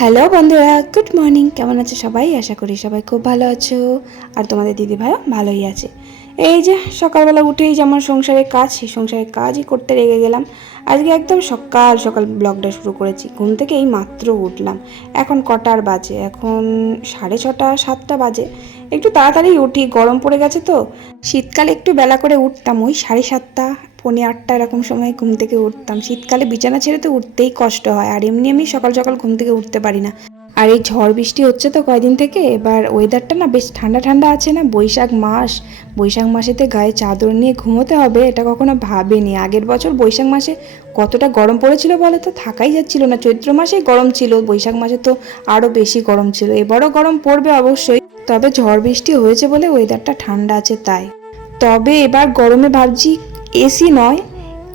Hello বন্ধুরা, good morning. কেমন আছে সবাই? আশা করি সবাই খুব ভালো আছো। আর তোমাদের দিদি ভাইও ভালোই আছে। এই যে সকালবেলা উঠেই যেমন সংসারের কাজ, সেই সংসারের কাজই করতে রেগে গেলাম। আজকে একদম সকাল সকাল ব্লগটা শুরু করেছি। ঘুম থেকে এই মাত্র উঠলাম। এখন কটার বাজে? এখন সাড়ে ছটা, সাতটা বাজে। একটু তাড়াতাড়ি উঠি, গরম পড়ে গেছে তো। শীতকালে একটু বেলা করে উঠতাম, ওই সাড়ে সাতটা, পৌনে আটটা এরকম সময় ঘুম থেকে উঠতাম। শীতকালে বিছানা ছেড়ে তো উঠতেই কষ্ট হয়, আর এমনি আমি সকাল সকাল ঘুম থেকে উঠতে পারি না। আর এই ঝড় বৃষ্টি হচ্ছে তো কয়দিন থেকে, এবার ওয়েদারটা না বেশ ঠান্ডা ঠান্ডা আছে না, বৈশাখ মাস। বৈশাখ মাসেতে গায়ে চাদর নিয়ে ঘুমোতে হবে, এটা কখনো ভাবেনি। আগের বছর বৈশাখ মাসে কতটা গরম পড়েছিল বলে তো? থাকাই যাচ্ছিল না। চৈত্র মাসেই গরম ছিল, বৈশাখ মাসে তো আরও বেশি গরম ছিল। এবারও গরম পড়বে অবশ্যই। তবে ঝড় বৃষ্টি হয়েছে বলে ওয়েদারটা ঠান্ডা আছে তাই। তবে এবার গরমে ভাবছি এসি নয়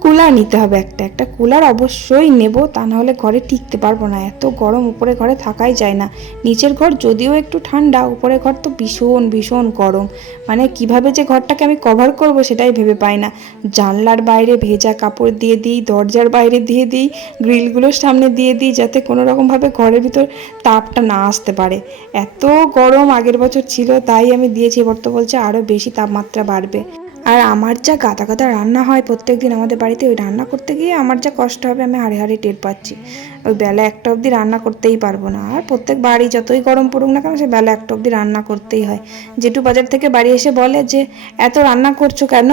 কুলার নিতে হবে একটা একটা কুলার অবশ্যই নেব, তা নাহলে ঘরে টিকতে পারব না, এত গরম উপরে ঘরে থাকাই যায় না। নিচের ঘর যদিও একটু ঠান্ডা উপরে ঘর তো ভীষণ ভীষণ গরম। মানে কীভাবে যে ঘরটাকে আমি কভার করব সেটাই ভেবে পাই না। জানলার বাইরে ভেজা কাপড় দিয়ে দিই, দরজার বাইরে দিয়ে দিই, গ্রিলগুলোর সামনে দিয়ে দিই, যাতে কোনো রকমভাবে ঘরের ভিতর তাপটা না আসতে পারে। এত গরম আগের বছর ছিল, তাই আমি দিয়েছি, এবার তো বলছে আরও বেশি তাপমাত্রা বাড়বে। আর আমার যা গাদা গাদা রান্না হয় প্রত্যেক দিন আমাদের বাড়িতে, ওই রান্না করতে গিয়ে আমার যা কষ্ট হবে আমি হাড়ে হাড়ে টের পাচ্ছি। ওই বেলা একটা অবধি রান্না করতেই পারব না। আর প্রত্যেক বাড়ি যতই গরম পড়ুক না কেন, সে বেলা একটা অবধি রান্না করতেই হয়। জেঠু বাজার থেকে বাড়ি এসে বলে যে, এত রান্না করছ কেন?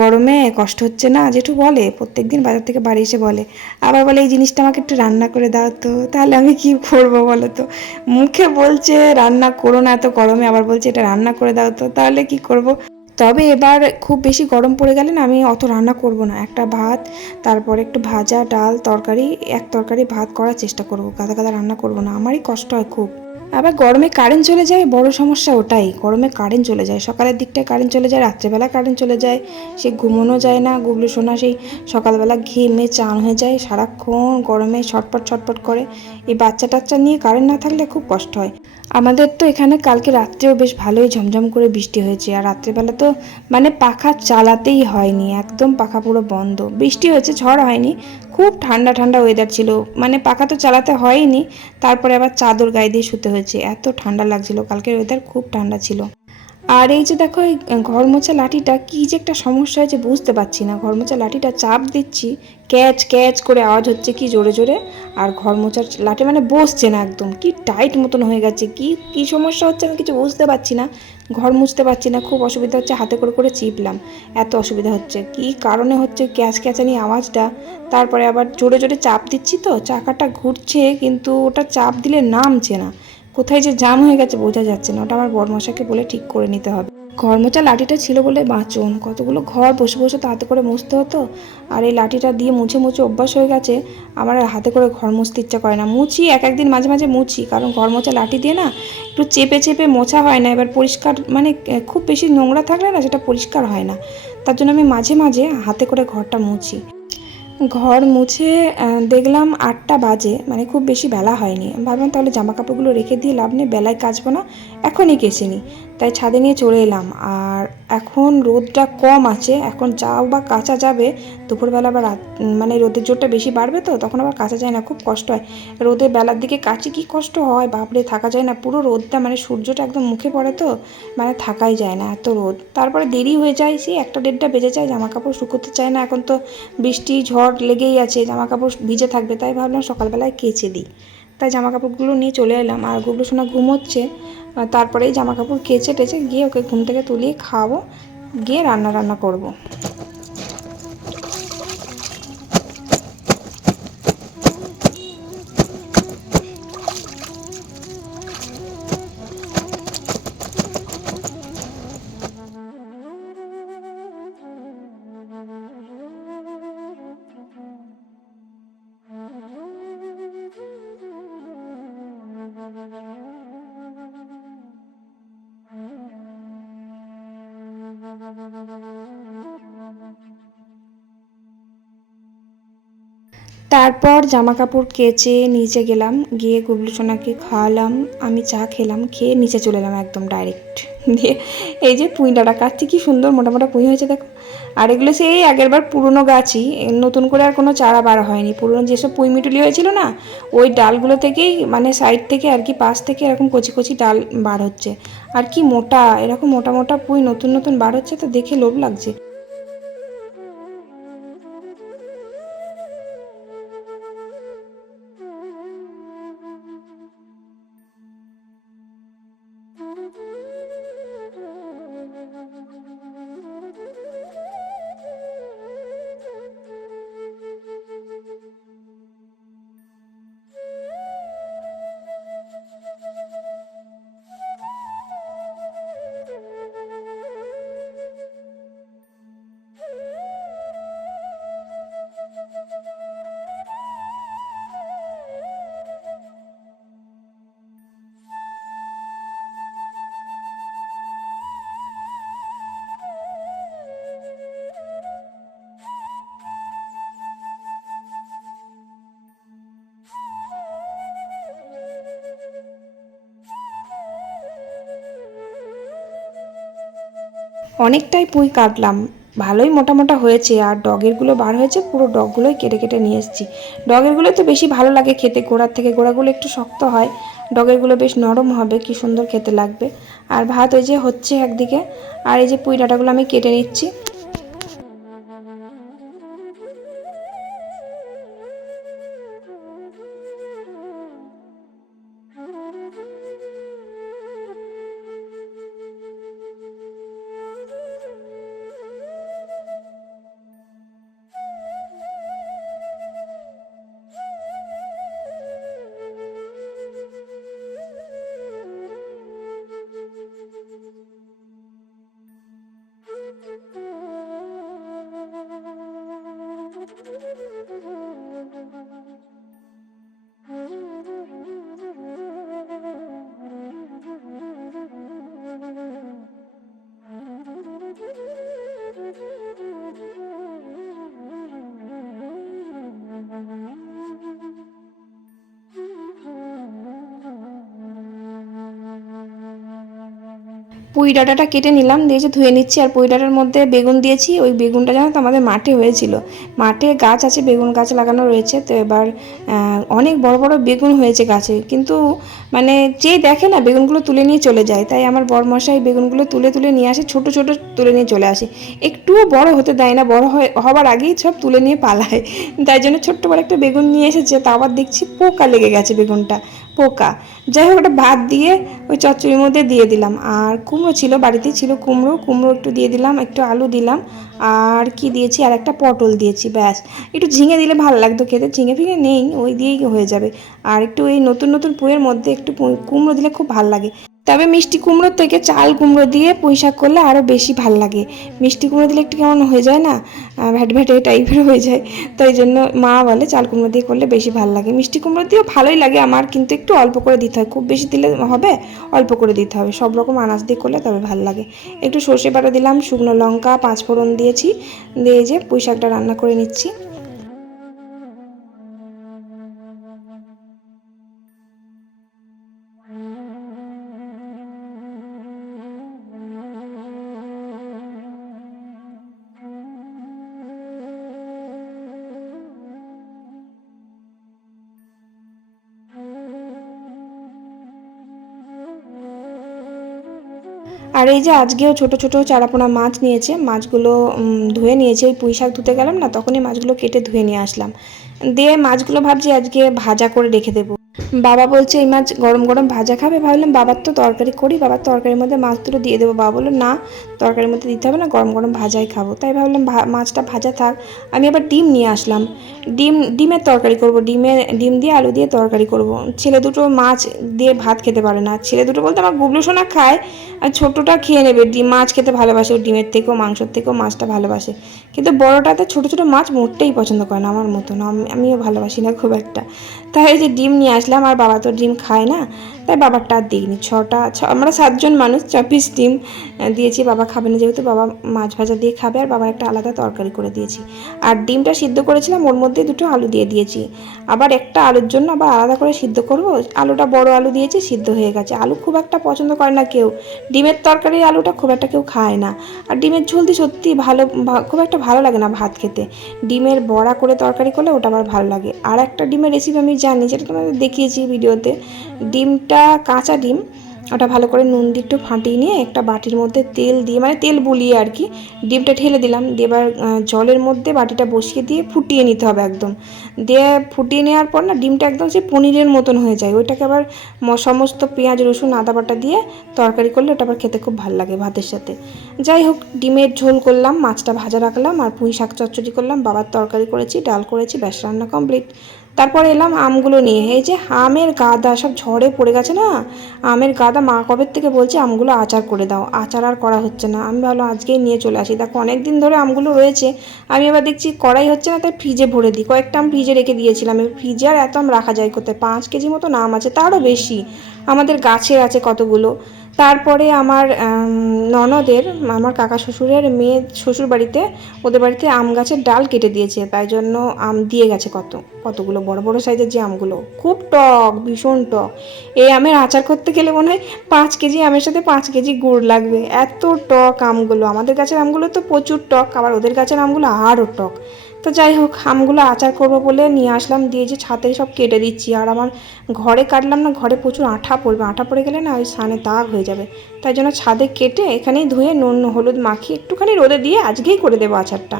গরমে কষ্ট হচ্ছে না? জেঠু বলে প্রত্যেক দিন বাজার থেকে বাড়ি এসে বলে। আবার বলে, এই জিনিসটা আমাকে একটু রান্না করে দাও তো। তাহলে আমি কি করব বলো তো? মুখে বলছে, রান্না করো না এত গরমে। আবার বলছে, এটা রান্না করে দাও তো। তাহলে কি করব? তবে এবার খুব বেশি গরম পড়ে গেলে না আমি অত রান্না করব না। একটা ভাত, তারপর একটু ভাজা, ডাল, তরকারি, এক তরকারি ভাত করার চেষ্টা করব। গাদা গাদা রান্না করব না, আমারই কষ্ট হয় খুব। আবার গরমে কারেন্ট চলে যায়, বড় সমস্যা ওটাই। গরমে কারেন্ট চলে যায়, সকালের দিকটায় কারেন্ট চলে যায়, রাত্রেবেলা কারেন্ট চলে যায়, সে ঘুমোনো যায় না গুবলু সোনা সেই সকালবেলা ঘেমে চান হয়ে যায়, সারাক্ষণ গরমে ছটপট ছটপট করে। এই বাচ্চা টাচ্চা নিয়ে কারেন্ট না থাকলে খুব কষ্ট হয়। আমাদের তো এখানে কালকে রাত্রেও বেশ ভালোই ঝমঝম করে বৃষ্টি হয়েছে, আর রাত্রেবেলা তো মানে পাখা চালাতেই হয়নি, একদম পাখা পুরো বন্ধ। বৃষ্টি হয়েছে, ঝড় হয়নি, খুব ঠান্ডা ঠান্ডা ওয়েদার ছিল মানে পাখা তো চালাতে হয়নি, তারপরে আবার চাদর গায়ে দিয়ে শুতে হয়েছে, এত ঠান্ডা লাগছিল, কালকের ওয়েদার খুব ঠান্ডা ছিল। আর এই যে দেখো, এই ঘর মোছা লাঠিটা কী যে একটা সমস্যা হয়েছে বুঝতে পারছি না। ঘর মোছা লাঠিটা চাপ দিচ্ছি, ক্যাচ ক্যাচ করে আওয়াজ হচ্ছে কি জোরে জোরে। আর ঘর মোছার লাঠি মানে বসছে না একদম, কি টাইট মতন হয়ে গেছে, কি কি সমস্যা হচ্ছে আমি কিছু বুঝতে পারছি না। ঘর মুছতে পারছি না, খুব অসুবিধা হচ্ছে, হাতে করে করে চিপলাম, এত অসুবিধা হচ্ছে। কি কারণে হচ্ছে ক্যাচ, ক্যাচানি আওয়াজটা? তারপরে আবার জোরে জোরে চাপ দিচ্ছি তো, চাকাটা ঘুরছে কিন্তু ওটা চাপ দিলে নামছে না। কোথায় যে জাম হয়ে গেছে বোঝা যাচ্ছে না। ওটা আমার বড়মশাকে বলে ঠিক করে নিতে হবে। ঘর মোচা লাঠিটা ছিল বলে বাঁচন। কতগুলো ঘর বসে বসে তো হাতে করে মুছতে হতো। আর এই লাঠিটা দিয়ে মুছে মুছে অভ্যাস হয়ে গেছে। আমার হাতে করে ঘর মুছতে ইচ্ছা করে না। মুছি, এক একদিন মাঝে মাঝে মুছি। কারণ ঘর মোচা লাঠি দিয়ে না একটু চেপে চেপে মোছা হয় না। এবার পরিষ্কার মানে খুব বেশি নোংরা থাকলে না সেটা পরিষ্কার হয় না। তার জন্য আমি মাঝে মাঝে হাতে করে ঘরটা মুছি। ঘর মুছে দেখলাম আটটা বাজে মানে খুব বেশি বেলা হয়নি। ভাবলাম তাহলে জামা কাপড়গুলো রেখে দিয়ে লাভ নেই, বেলায় কাচবো না, এখনই কেচে নিই। তাই ছাদে নিয়ে চলে এলাম। আর এখন রোদটা কম আছে। এখন যাও বা কাঁচা যাবে, দুপুরবেলা বা রাত মানে রোদের জোরটা বেশি বাড়বে তো, তখন আবার কাঁচা যায় না, খুব কষ্ট হয়। রোদে বেলার দিকে কাচি কি কষ্ট হয়, বাপরে, থাকা যায় না। পুরো রোদটা মানে সূর্যটা একদম মুখে পড়ে তো মানে থাকাই যায় না এত রোদ। তারপরে দেরি হয়ে যায়, সেই একটা দেড়টা বেজে যায় জামা কাপড় শুকোতে চায় না। এখন তো বৃষ্টি, ঝড় লেগেই আছে জামা কাপড় ভিজে থাকবে, তাই ভাবলাম সকালবেলায় কেচে দিই। তাই জামা কাপড়গুলো নিয়ে চলে এলাম, আর গুগলো সোনা ঘুমোচ্ছে। আর তারপরেই জামা কাপড় কেচে টেচে গিয়ে ওকে ঘুম থেকে তুলিয়ে খাওয়াবো, গিয়ে রান্না রান্না করব। তারপর জামা কাপড় কেচে নিচে গেলাম, গিয়ে গুবলু সোনাকে খাওয়ালাম, আমি চা খেলাম, খেয়ে নিচে চলে এলাম একদম ডাইরেক্ট দিয়ে এই যে পুঁই ডাঁটা কাটছি কি সুন্দর মোটা মোটা পুঁই হয়েছে দেখো। আর এগুলো সেই আগেরবার পুরনো গাছই নতুন করে আর কোনো চারা বার হয়নি। পুরনো যেসব পুঁই মিটুলি হয়েছিল না, ওই ডালগুলো থেকেই মানে সাইড থেকে আর কি পাশ থেকে এরকম কচি কচি ডাল বার হচ্ছে। আর কি মোটা, এরকম মোটা মোটা পুঁই নতুন নতুন বার হচ্ছে, তো দেখে লোভ লাগছে। অনেকটাই পুঁই কাটলাম। ভালোই মোটা মোটা হয়েছে আর ডগেরগুলো বার হয়েছে, পুরো ডগগুলোই কেটে কেটে নিয়ে এসেছি। ডগেরগুলো তো বেশি ভালো লাগে খেতে, গোড়ার থেকে গোড়াগুলো একটু শক্ত হয়। ডগেরগুলো বেশ নরম হবে, কি সুন্দর খেতে লাগবে। আর ভাত ওই যে হচ্ছে একদিকে, আর এই যে পুঁই ডাঁটাগুলো আমি কেটে নিচ্ছি। পুঁই ডাঁটাটা কেটে নিলাম, দিয়ে যে ধুয়ে নিচ্ছি আর পুঁই ডাঁটার মধ্যে বেগুন দিয়েছি। ওই বেগুনটা জানো তো আমাদের মাঠে হয়েছিল। মাঠে গাছ আছে, বেগুন গাছ লাগানো রয়েছে। তো এবার অনেক বড় বড় বেগুন হয়েছে গাছে। কিন্তু মানে যেই দেখে না বেগুনগুলো তুলে নিয়ে চলে যায়। তাই আমার বরমশাই বেগুনগুলো তুলে তুলে নিয়ে আসে, ছোট ছোট তুলে নিয়ে চলে আসে। একটুও বড় হতে দেয় না, বড় হবার আগেই সব তুলে নিয়ে পালায়। তাই জন্য ছোট্ট বড় একটা বেগুন নিয়ে এসেছে, তা আবার দেখছি পোকা লেগে গেছে বেগুনটা। পোকা। যাই হোক ওটা ভাত দিয়ে ওই চচ্চড়ির মধ্যে দিয়ে দিলাম। আর কুমড়ো ছিল বাড়িতে ছিল কুমড়ো। কুমড়ো একটু দিয়ে দিলাম, একটু আলু দিলাম। আর কি দিয়েছি? আর একটা পটল দিয়েছি, ব্যাস। একটু ঝিঙে দিলে ভালো লাগতো খেতে, ঝিঙে ফিঙে নেই, ওই দিয়েই হয়ে যাবে। আর একটু এই নতুন নতুন পুয়ের মধ্যে একটু কুমড়ো দিলে খুব ভালো লাগে। তবে মিষ্টি কুমড়োর থেকে চাল কুমড়ো দিয়ে পুঁই শাক করলে আরও বেশি ভালো লাগে। মিষ্টি কুমড়ো দিলে একটু কেমন হয়ে যায় না? ভ্যাট ভ্যাটে টাইপের হয়ে যায়। তাই জন্য মা বলে চাল কুমড়ো দিয়ে করলে বেশি ভালো লাগে। মিষ্টি কুমড়ো দিয়েও ভালোই লাগে আমার, কিন্তু একটু অল্প করে দিতে হয়। খুব বেশি দিলে হবে, অল্প করে দিতে হবে। সব রকম আনাজ দিয়ে করলে তবে ভালো লাগে। একটু সর্ষে বাটা দিলাম, শুকনো লঙ্কা পাঁচ ফোড়ন দিয়েছি, দিয়ে যে পুঁই শাকটা রান্না করে নিচ্ছি। আর এই যে আজকেও ছোট ছোট চারাপোনা মাছ নিয়েছে, মাছগুলো ধুয়ে নিয়েছে। ওই পুঁই শাক ধুতে গেলাম না, তখনই মাছগুলো কেটে ধুয়ে নিয়ে আসলাম। দিয়ে মাছগুলো ভাবছি আজকে ভাজা করে রেখে দেবো। বাবা বলছে, এই মাছ গরম গরম ভাজা খাবে? ভাবলাম, বাবার তো তরকারি করি, বাবার তরকারির মধ্যে মাছ দুটো দিয়ে দেবো। বাবা বলল, না, তরকারির মধ্যে দিতে হবে না, গরম গরম ভাজাই খাব। তাই ভাবলাম মাছটা ভাজা থাক। আমি আবার ডিম নিয়ে আসলাম। ডিম, ডিমের তরকারি করব। ডিমে, ডিম দিয়ে আলু দিয়ে তরকারি করব। ছেলে দুটো মাছ দিয়ে ভাত খেতে পারে না। ছেলে দুটো বলতে আমার গুবলু সোনা খায়, আর ছোটোটা খেয়ে নেবে। ডিম, মাছ খেতে ভালোবাসে ডিমের থেকেও, মাংসর থেকেও মাছটা ভালোবাসে। কিন্তু বড়টাতে ছোটো ছোটো মাছ মোটেই পছন্দ করে না, আমার মতন। আম- আমিও ভালোবাসি না খুব একটা। তাই যে ডিম নিয়ে আসলাম, আর বাবা তো ডিম খায় না, তাই বাবারটা আর দিইনি। ছটা, ছ, আমরা সাতজন মানুষ ছ পিস ডিম দিয়েছি, বাবা খাবে না যেহেতু, বাবা মাছ ভাজা দিয়ে খাবে, আর বাবার একটা আলাদা তরকারি করে দিয়েছি। আর ডিমটা সিদ্ধ করেছিলাম, ওর মধ্যে দুটো আলু দিয়ে দিয়েছি। আবার একটা আলুর জন্য আবার আলাদা করে সিদ্ধ করব, আলুটা বড় আলু দিয়েছি, সিদ্ধ হয়ে গেছে। আলু খুব একটা পছন্দ করে না কেউ। ডিমের তরকারির আলুটা খুব একটা কেউ খায় না। আর ডিমের ঝোল দিয়ে সত্যি ভালো খুব একটা ভালো লাগে না ভাত খেতে। ডিমের বড়া করে তরকারি করলে ওটা আমার ভালো লাগে। আর একটা ডিমের রেসিপি আমি জানি যেটা তোমাদের দেখিয়েছি ভিডিওতে, ডিমটা কাঁচা ডিম, ওটা ভালো করে নুন দিয়ে একটু ফাটিয়ে নিয়ে একটা বাটির মধ্যে তেল দিয়ে মানে তেল বুলিয়ে আর কি, ডিমটা ঢেলে দিলাম, দিয়ে এবার জলের মধ্যে বাটিটা বসিয়ে দিয়ে ফুটিয়ে নিতে হবে একদম। দিয়ে ফুটিয়ে নেওয়ার পর না, ডিমটা একদম সে পনিরের মতন হয়ে যায়, ওইটাকে আবার সমস্ত পেঁয়াজ, রসুন, আদা বাটা দিয়ে তরকারি করলে ওটা আবার খেতে খুব ভালো লাগে ভাতের সাথে। যাই হোক, ডিমের ঝোল করলাম, মাছটা ভাজা রাখলাম, আর পুঁই শাক চচ্চড়ি করলাম, বাবার তরকারি করেছি, ডাল করেছি, ব্যাস, রান্না কমপ্লিট। তারপর এলাম আমগুলো নিয়ে। এই যে আমের গাদা সব ঝড়ে পড়ে গেছে না? আমের গাদা মা কবের থেকে বলছে আমগুলো আচার করে দাও? আচার আর করা হচ্ছে না। আমি ভাবলাম আজকেই নিয়ে চলে আসি। দেখো অনেক দিন ধরে আমগুলো রয়েছে। আমি এবার দেখছি কড়াই হচ্ছে না, তাই ফ্রিজে ভরে দিই। কয়েকটা আম ফ্রিজে রেখে দিয়েছিলাম। ফ্রিজে আর এত আম রাখা যায় কোথায়? পাঁচ কেজি মতো আম আছে, তারও বেশি। আমাদের গাছে আছে কতগুলো? তারপরে আমার ননদের, আমার কাকা শ্বশুরের মেয়ে শ্বশুর বাড়িতে, ওদের বাড়িতে আম গাছের ডাল কেটে দিয়েছে, তাই জন্য আম দিয়ে গেছে কত, কতগুলো বড় বড় সাইজের যে আমগুলো। খুব টক, ভীষণ টক। এই আমের আচার করতে গেলে মনে হয় পাঁচ কেজি আমের সাথে পাঁচ কেজি গুড় লাগবে। এত টক আমগুলো, আমাদের গাছের আমগুলো তো প্রচুর টক, আবার ওদের গাছের আমগুলো আরও টক। তো যাই হোক, আমগুলো আচার করব বলে নিয়ে আসলাম, দিয়ে যে ছাতে সব কেটে দিচ্ছি। আর আমার ঘরে কাটলাম না, ঘরে প্রচুর আঠা পড়বে। আঠা পড়ে গেলে না ওই সানে দাগ হয়ে যাবে। তাই জন্য ছাদে কেটে এখানেই ধুয়ে নুন, হলুদ মাখিয়ে একটুখানি রোদে দিয়ে আজকেই করে দেবো আচারটা।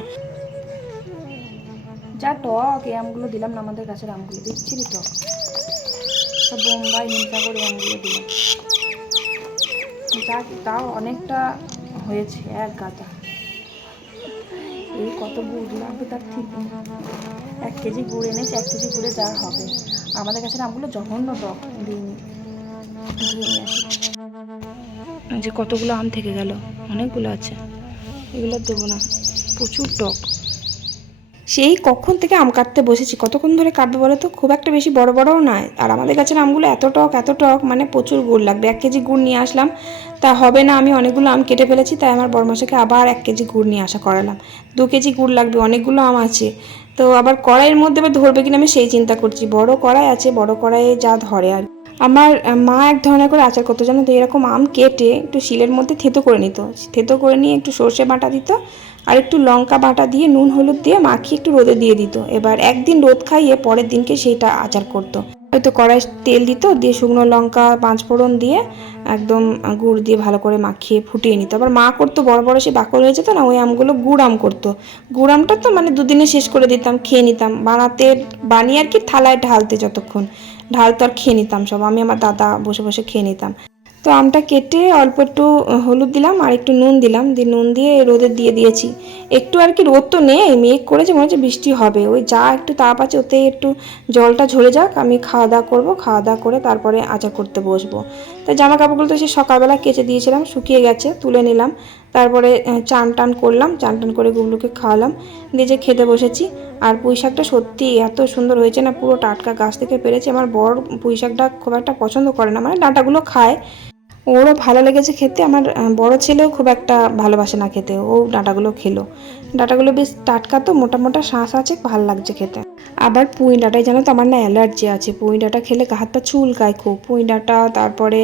যা টক, এই আমগুলো দিলাম না আমাদের গাছের আমগুলো। বিচ্ছিরি টক। সব বোম্বাই হিমসাগর আমগুলো দিলাম। যা, তাও অনেকটা হয়েছে, এক গাদা। এই কত গুড় লাগবে তার ঠিক। এক কেজি গুড় এনেছে, এক কেজি গুড়ে যা হবে। আমাদের কাছে আমগুলো জঘন্য টক, দিইনি। যে কতগুলো আম থেকে গেল, অনেকগুলো আছে। এগুলো দেবো না, প্রচুর টক। সেই কখন থেকে আম কাটতে বসেছি, কতক্ষণ ধরে কাটবে বলো তো? খুব একটা বেশি বড় বড়ও নয়। আর আমাদের গাছের আমগুলো এত টক এত টক মানে প্রচুর গুড় লাগবে। এক কেজি গুড় নিয়ে আসলাম তা হবে না, আমি অনেকগুলো আম কেটে ফেলেছি, তাই আমার বড়মাসাকে আবার এক কেজি গুড় নিয়ে আসা করালাম। দু কেজি গুড় লাগবে, অনেকগুলো আম আছে। তো আবার কড়াইয়ের মধ্যে আবার ধরবে কিনা আমি সেই চিন্তা করছি। বড় কড়াই আছে, বড় কড়াইয়ে যা ধরে আর আমার মা এক ধরনের করে আচার করতো, জানো তো, এরকম আম কেটে একটু শিলের মধ্যে থেতো করে নিত। থেতো করে নিয়ে একটু সর্ষে বাটা দিত, আর একটু লঙ্কা বাটা দিয়ে, নুন হলুদ দিয়ে মাখিয়ে একটু রোদে দিয়ে দিত। এবার একদিন রোদ খাইয়ে পরের দিনকে সেইটা আচার করতো। হয়তো কড়াই তেল দিত, দিয়ে শুকনো লঙ্কা, পাঁচফোড়ন দিয়ে একদম গুড় দিয়ে ভালো করে মাখিয়ে ফুটিয়ে নিত। আবার মা করতো, বড় বড় সে বাকল হয়ে যেত না, ওই আমগুলো গুড় আম করতো। গুড় আমটা তো মানে দুদিনে শেষ করে দিতাম, খেয়ে নিতাম। বানাতে, বানিয়ে আর কি থালায় ঢালতে যতক্ষণ। ঢালতো আর খেয়ে নিতাম সব, আমি আমার দাদা বসে বসে খেয়ে নিতাম। তো আমটা কেটে অল্প একটু হলুদ দিলাম আর একটু নুন দিলাম। দিয়ে নুন দিয়ে রোদে দিয়ে দিয়েছি। একটু আর কি রোদ তো নেই, মেঘ করেছে, মনে হচ্ছে বৃষ্টি হবে। ওই যা একটু তাপ আছে, ওতে একটু জলটা ঝরে যাক। আমি খাওয়া দাওয়া করব, খাওয়া দাওয়া করে তারপরে আচার করতে বসবো। তাই জামা কাপড়গুলো তো সে সকালবেলা কেচে দিয়েছিলাম, শুকিয়ে গেছে, তুলে নিলাম। তারপরে চান টান করলাম, চান টান করে গুগলুকে খাওয়ালাম। দিয়ে যে খেতে বসেছি। আর পুঁই শাকটা সত্যি এত সুন্দর হয়েছে না, পুরো টাটকা গাছ থেকে পেরেছে। আমার বড় পুঁই শাকটা খুব একটা পছন্দ করে না মানে ডাঁটাগুলো খায়। ওরও ভালো লেগেছে খেতে। আমার বড় ছেলেও খুব একটা ভালোবাসে না খেতে। ও ডাঁটাগুলো খেলো। ডাঁটাগুলো বেশ টাটকা তো, মোটা মোটা শাঁস আছে, ভালো লাগছে খেতে। আবার পুঁই ডাঁটায় জানো তো, আমার না অ্যালার্জি আছে। পুঁই ডাঁটা খেলে গা হাত পা চুলকায় খুব। পুঁই ডাঁটা, তারপরে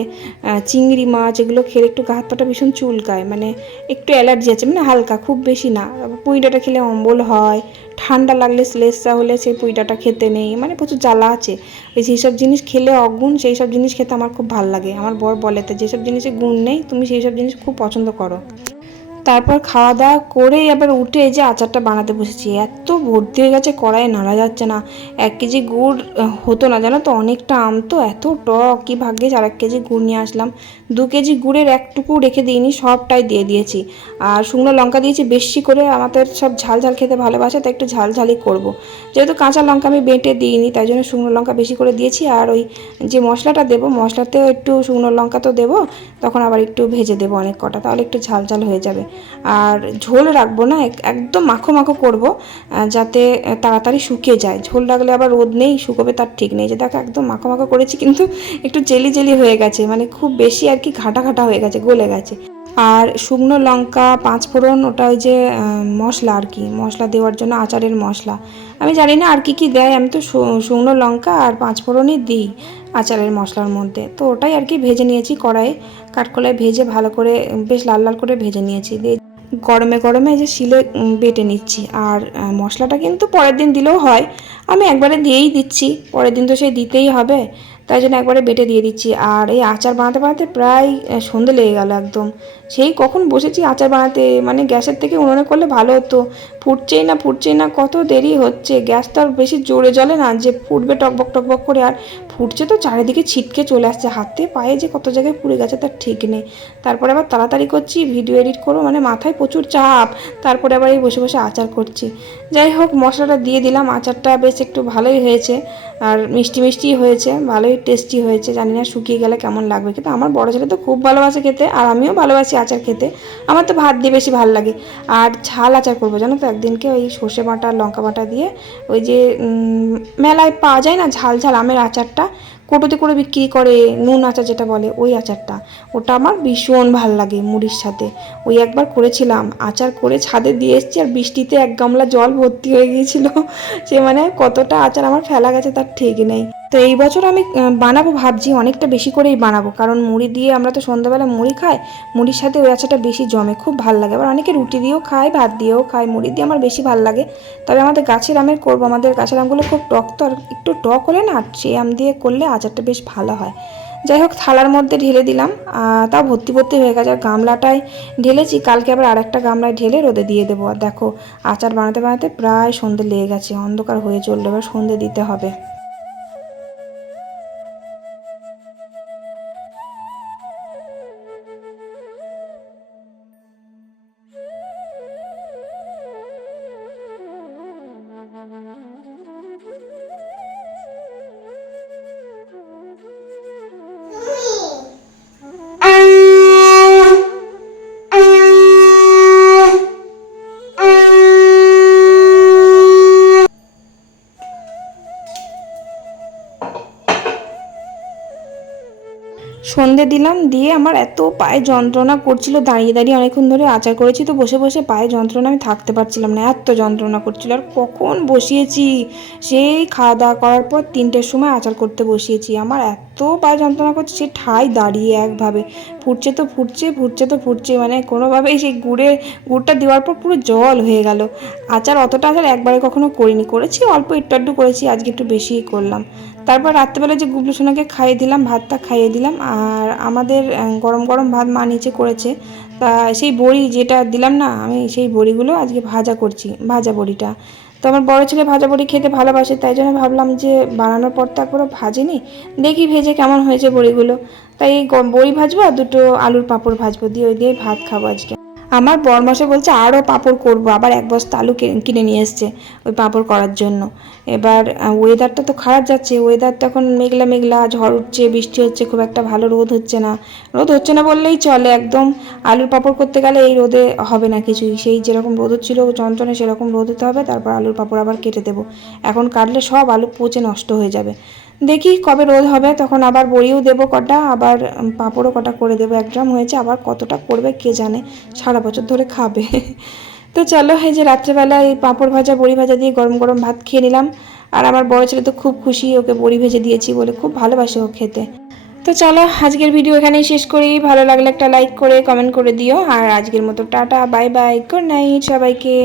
চিংড়ি মাছ, এগুলো খেলে একটু গা হাত পাটা ভীষণ চুলকায়। মানে একটু অ্যালার্জি আছে মানে হালকা, খুব বেশি না। পুঁই ডাঁটা খেলে অম্বল হয় ঠান্ডা লাগলে শ্লেষা হলে সেই পুঁই খেতে নেই। মানে প্রচুর জ্বালা আছে। ওই যেই সব জিনিস খেলে অগুণ সেই সব জিনিস খেতে আমার খুব ভালো লাগে। আমার বর বলেতে যেসব জিনিসে গুণ নেই, তুমি সেই সব জিনিস খুব পছন্দ করো। তারপর খাওয়া দাওয়া করে আবার উঠে যে আচারটা বানাতে বসেছি। এত ভর্তি হয়ে গেছে, কড়াইয়ে নাড়া যাচ্ছে না। এক কেজি গুড় হতো না, জানো তো? অনেকটা আম তো, এত টক, কি ভাগ্যে আর এক কেজি গুড় নিয়ে আসলাম। দু কেজি গুড়ের একটুকু রেখে দিইনি, সবটাই দিয়ে দিয়েছি। আর শুকনো লঙ্কা দিয়েছি, বেশি করে আমাদের সব ঝাল ঝাল খেতে ভালোবাসে, তাই একটু ঝাল ঝালই করব। যেহেতু কাঁচা লঙ্কা আমি বেটে দিইনি, তাই জন্য শুকনো লঙ্কা বেশি করে দিয়েছি। আর ওই যে মশলাটা দেবো, মশলাতেও একটু শুকনো লঙ্কা তো দেবো, তখন আবার একটু ভেজে দেবো অনেক কটা, তাহলে একটু ঝাল ঝাল হয়ে যাবে। আর ঝোল রাখব না, এক- একদম মাখো মাখো করব যাতে তাড়াতাড়ি শুকিয়ে যায়। ঝোল রাখলে আবার রোদ নেই, শুকোবে তার ঠিক নেই। যে দেখো, একদম মাখো মাখো করেছি, কিন্তু একটু জেলি জেলি হয়ে গেছে মানে খুব বেশি আর কি ঘাটা ঘাটা হয়ে গেছে, গলে গেছে। আর শুকনো লঙ্কা, পাঁচ ফোড়ন, ওটা ওই যে মশলা আর কি, মশলা দেওয়ার জন্য আচারের মশলা। আমি জানি না আর কি কি দেয়, আমি তো শুকনো লঙ্কা আর পাঁচ ফোড়নই দিই আচারের মশলার মধ্যে। তো ওটাই আর কি ভেজে নিয়েছি কড়াইয়ে। কাঠকলায় ভেজে ভালো করে বেশ লাল লাল করে ভেজে নিয়েছি। দিয়ে গরমে গরমে যে শিলে বেটে নিচ্ছি। আর মশলাটা কিন্তু পরের দিন দিলেও হয়। আমি একবারে দিয়েই দিচ্ছি। পরের দিন তো সেই দিতেই হবে। তাই জন্য একবারে বেটে দিয়ে দিচ্ছি। আর এই আচার বানাতে বানাতে প্রায় সন্ধে লেগে গেল একদম। সেই কখন বসেছি আচার বানাতে মানে গ্যাসের থেকে উনুনে করলে ভালো হতো। ফুটছেই না ফুটছেই না, কত দেরি হচ্ছে। গ্যাস তো আর বেশি জোরে জ্বলে না, যে ফুটবে টকবক টকবক করে আর ফুটছে তো চারিদিকে ছিটকে চলে আসছে। হাতে পায়ে যে কত জায়গায় পুড়ে গেছে তার ঠিক নেই। তারপরে আবার তাড়াতাড়ি করছি, ভিডিও এডিট করো মানে মাথায় প্রচুর চাপ। তারপরে আবার এই বসে বসে আচার করছি। যাই হোক, মশলাটা দিয়ে দিলাম, আচারটা বেশ একটু ভালোই হয়েছে। আর মিষ্টি মিষ্টি হয়েছে, ভালোই টেস্টি হয়েছে, জানি না শুকিয়ে গেলে কেমন লাগবে কিন্তু আমার বড় ছেলে তো খুব ভালোবাসে খেতে, আর আমিও ভালোবাসি আচার খেতে। আমার তো ভাত দিয়ে বেশি ভালো লাগে। আর ঝাল আচার করব, জানো তো? একদিনকে ওই সর্ষে বাটা, লঙ্কা বাটা দিয়ে ওই যে মেলায় পাওয়া যায় না ঝাল ঝাল আমের আচারটা? কোটোতে করে বিক্রি করে নুন আচার যেটা বলে, ওই আচারটা। ওটা আমার ভীষণ ভালো লাগে মুড়ির সাথে। ওই একবার করেছিলাম, আচার করে ছাদে দিয়ে এসেছি আর বৃষ্টিতে এক গামলা জল ভর্তি হয়ে গিয়েছিল। সে মানে কতটা আচার আমার ফেলা গেছে তার ঠিক নেই। তো এই বছর আমি বানাবো ভাবছি, অনেকটা বেশি করেই বানাবো। কারণ মুড়ি দিয়ে আমরা তো সন্ধ্যাবেলা মুড়ি খাই, মুড়ির সাথে ওই আচারটা বেশি জমে, খুব ভালো লাগে। আবার অনেকে রুটি দিয়েও খায়, ভাত দিয়েও খায়, মুড়ি দিয়ে আমার বেশি ভালো লাগে। তবে আমাদের গাছের আমের করব, আমাদের গাছের আমগুলো খুব টক, তো আর একটু টক হলে না সেই আম দিয়ে করলে আচারটা বেশ ভালো হয়। যাই হোক, থালার মধ্যে ঢেলে দিলাম। তাও ভর্তি ভর্তি হয়ে গেছে। আর গামলাটায় ঢেলেছি, কালকে আবার আরেকটা গামলায় ঢেলে রোদে দিয়ে দেবো। আর দেখো, আচার বানাতে বানাতে প্রায় সন্ধে লেগে গেছে, অন্ধকার হয়ে চলল, এবার সন্ধে দিতে হবে। সন্ধে দিলাম, দিয়ে আমার এত পায়ে যন্ত্রণা করছিল, দাঁড়িয়ে দাঁড়িয়ে অনেকক্ষণ ধরে আচার করেছি তো বসে বসে পায়ে যন্ত্রণা আমি থাকতে পারছিলাম না, এত যন্ত্রণা করছিল। আর কখন বসিয়েছি? সেই খাওয়া দাওয়া করার পর তিনটের সময় আচার করতে বসিয়েছি, আমার এত পায়ে যন্ত্রণা করছে সে ঠাই দাঁড়িয়ে একভাবে। ফুটছে তো ফুটছে ফুটছে তো ফুটছে মানে কোনোভাবেই সেই গুড়ে গুড়টা দেওয়ার পর পুরো জল হয়ে গেল। আচার অতটা আচার একবারে কখনো করিনি, করেছি, অল্প একটু আড্ডু করেছি, আজকে একটু বেশিই করলাম। তারপর রাত্রেবেলা যে গুবলু সোনাকে খাইয়ে দিলাম, ভাতটা খাইয়ে দিলাম, আর আমাদের গরম গরম ভাত মা নিচে করেছে। তা সেই বড়ি যেটা দিলাম না, আমি সেই বড়িগুলো আজকে ভাজা করছি, ভাজা বড়িটা। তো আমার বড় ছেলে ভাজা বড়ি খেতে ভালোবাসে, তাই জন্য ভাবলাম যে বানানোর পর তো একবারও ভাজিনি। দেখি ভেজে কেমন হয়েছে বড়িগুলো। তাই বড়ি ভাজবো আর দুটো আলুর পাঁপড় ভাজবো, দিয়ে ওই দিয়ে ভাত খাব আজকে। আমার বরমাসে বলছে আরও পাঁপড় করব। আবার এক বস্তা আলু কিনে নিয়ে এসছে ওই পাঁপড় করার জন্য। এবার ওয়েদারটা তো খারাপ যাচ্ছে। ওয়েদার তো এখন মেঘলা মেঘলা, ঝড় উঠছে, বৃষ্টি হচ্ছে, খুব একটা ভালো রোদ হচ্ছে না। রোদ হচ্ছে না বললেই চলে একদম। আলুর পাঁপড় করতে গেলে এই রোদে হবে না কিছুই। সেই যেরকম রোদ হচ্ছিল চঞ্চনে সেরকম রোদ হতে হবে, তারপর আলুর পাঁপড় আবার কেটে দেবো। এখন কাটলে সব আলু পচে নষ্ট হয়ে যাবে। দেখি কবে রোদ হবে, তখন আবার বড়িও দেবো কটা, আবার পাঁপড়ও কটা করে দেবো, এক ড্রাম হয়েছে, আবার কতটা করবে কে জানে, সারা বছর ধরে খাবে। তো চলো, এই যে রাত্রেবেলা এই পাঁপড় ভাজা, বড়ি ভাজা দিয়ে গরম গরম ভাত খেয়ে নিলাম, আর আমার বড় ছেলে তো খুব খুশি, ওকে বড়ি ভেজে দিয়েছি বলে খুব ভালোবাসে ও খেতে। তো চলো, আজকের ভিডিও এখানেই শেষ করি, ভালো লাগলে একটা লাইক করে কমেন্ট করে দিও, আর আজকের মতো tata bye bye good night সবাইকে।